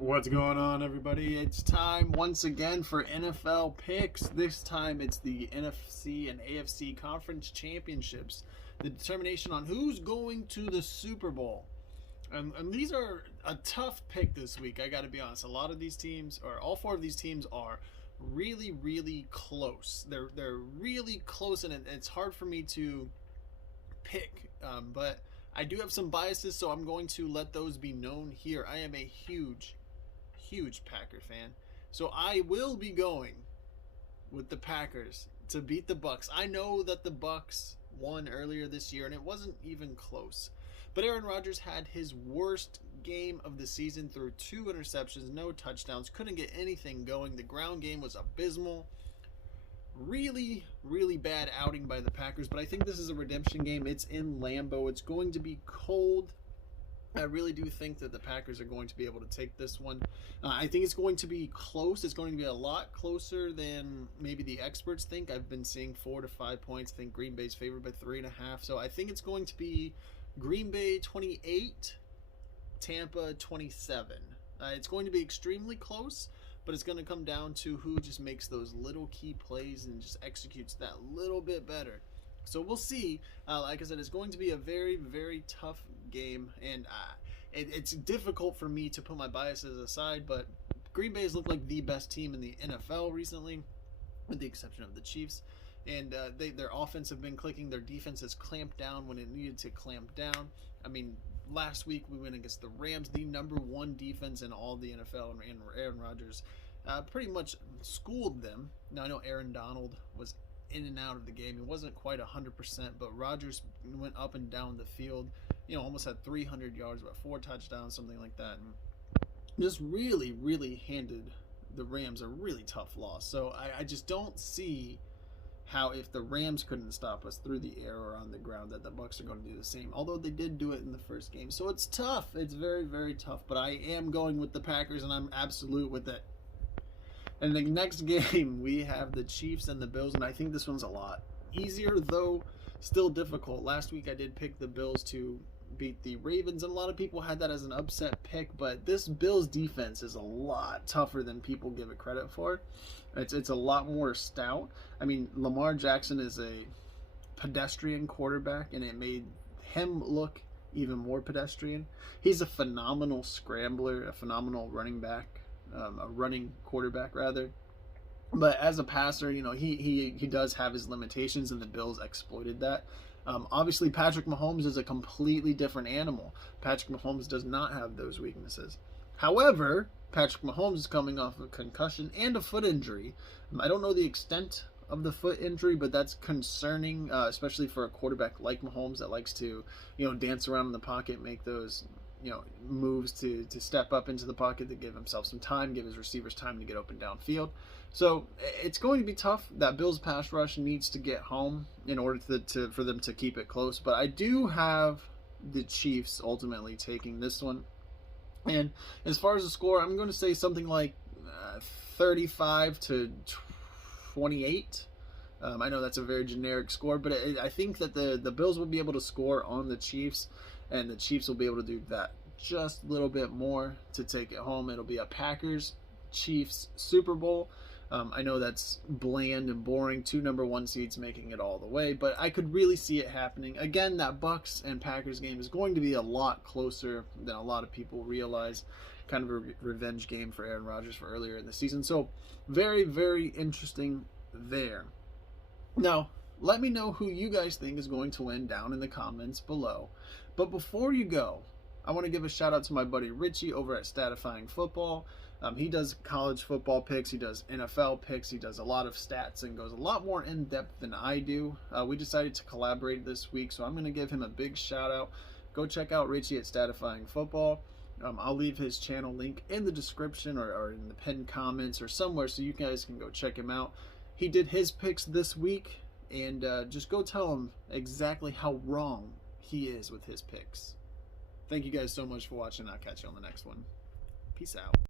What's going on, everybody? It's time once again for NFL picks. This time it's the NFC and AFC Conference Championships. The determination on who's going to the Super Bowl. And these are a tough pick this week, I got to be honest. A lot of these teams, or all four of these teams, are really, really close. They're really close, and it's hard for me to pick. But I do have some biases, so I'm going to let those be known here. I am a huge Packer fan, so I will be going with the Packers to beat the Bucks. I know that the Bucks won earlier this year, and it wasn't even close. But Aaron Rodgers had his worst game of the season, threw 2 interceptions, no touchdowns, couldn't get anything going. The ground game was abysmal. Really, really bad outing by the Packers, but I think this is a redemption game. It's in Lambeau. It's going to be cold. I really do think that the Packers are going to be able to take this one. I think it's going to be close. It's going to be a lot closer than maybe the experts think. I've been seeing 4 to 5 points. I think Green Bay's favored by 3.5. So I think it's going to be Green Bay 28, Tampa 27. It's going to be extremely close, but it's going to come down to who just makes those little key plays and just executes that little bit better. So we'll see. Like I said, it's going to be a very, very tough game, and it's difficult for me to put my biases aside, but Green Bay has looked like the best team in the NFL recently, with the exception of the Chiefs, and their offense have been clicking. Their defense has clamped down when it needed to clamp down. I mean, last week we went against the Rams, the #1 defense in all the NFL, and Aaron Rodgers pretty much schooled them. Now, I know Aaron Donald was in and out of the game. It wasn't quite 100%, but Rodgers went up and down the field, almost had 300 yards, about 4 touchdowns, something like that, and just really, really handed the Rams a really tough loss. So I just don't see how, if the Rams couldn't stop us through the air or on the ground, that the Bucs are going to do the same, although they did do it in the first game. So it's tough. It's very, very tough, but I am going with the Packers, and I'm absolute with it. And the next game, we have the Chiefs and the Bills, and I think this one's a lot easier, though still difficult. Last week I did pick the Bills to beat the Ravens, and a lot of people had that as an upset pick, but this Bills defense is a lot tougher than people give it credit for. It's a lot more stout. I mean, Lamar Jackson is a pedestrian quarterback, and it made him look even more pedestrian. He's a phenomenal scrambler, a phenomenal running back. A running quarterback rather, but as a passer, he does have his limitations, and the Bills exploited that. Obviously, Patrick Mahomes is a completely different animal. Patrick Mahomes does not have those weaknesses. However, Patrick Mahomes is coming off a concussion and a foot injury. I don't know the extent of the foot injury, but that's concerning, especially for a quarterback like Mahomes that likes to, dance around in the pocket, make those moves to step up into the pocket, to give himself some time, give his receivers time to get open downfield. So it's going to be tough. That Bills pass rush needs to get home in order for them to keep it close. But I do have the Chiefs ultimately taking this one. And as far as the score, I'm going to say something like 35 to 28. I know that's a very generic score, but I think that the Bills will be able to score on the Chiefs, and the Chiefs will be able to do that just a little bit more to take it home. It'll be a Packers-Chiefs Super Bowl. I know that's bland and boring, 2 #1 seeds making it all the way, but I could really see it happening. Again, that Bucs and Packers game is going to be a lot closer than a lot of people realize. Kind of a revenge game for Aaron Rodgers for earlier in the season. So very, very interesting there. Now, let me know who you guys think is going to win down in the comments below. But before you go, I want to give a shout out to my buddy Richie over at Statifying Football. He does college football picks, he does NFL picks, he does a lot of stats and goes a lot more in depth than I do. We decided to collaborate this week, so I'm going to give him a big shout out. Go check out Richie at Statifying Football. I'll leave his channel link in the description or in the pinned comments or somewhere, so you guys can go check him out. He did his picks this week, and just go tell him exactly how wrong he is with his picks. Thank you guys so much for watching. I'll catch you on the next one. Peace out.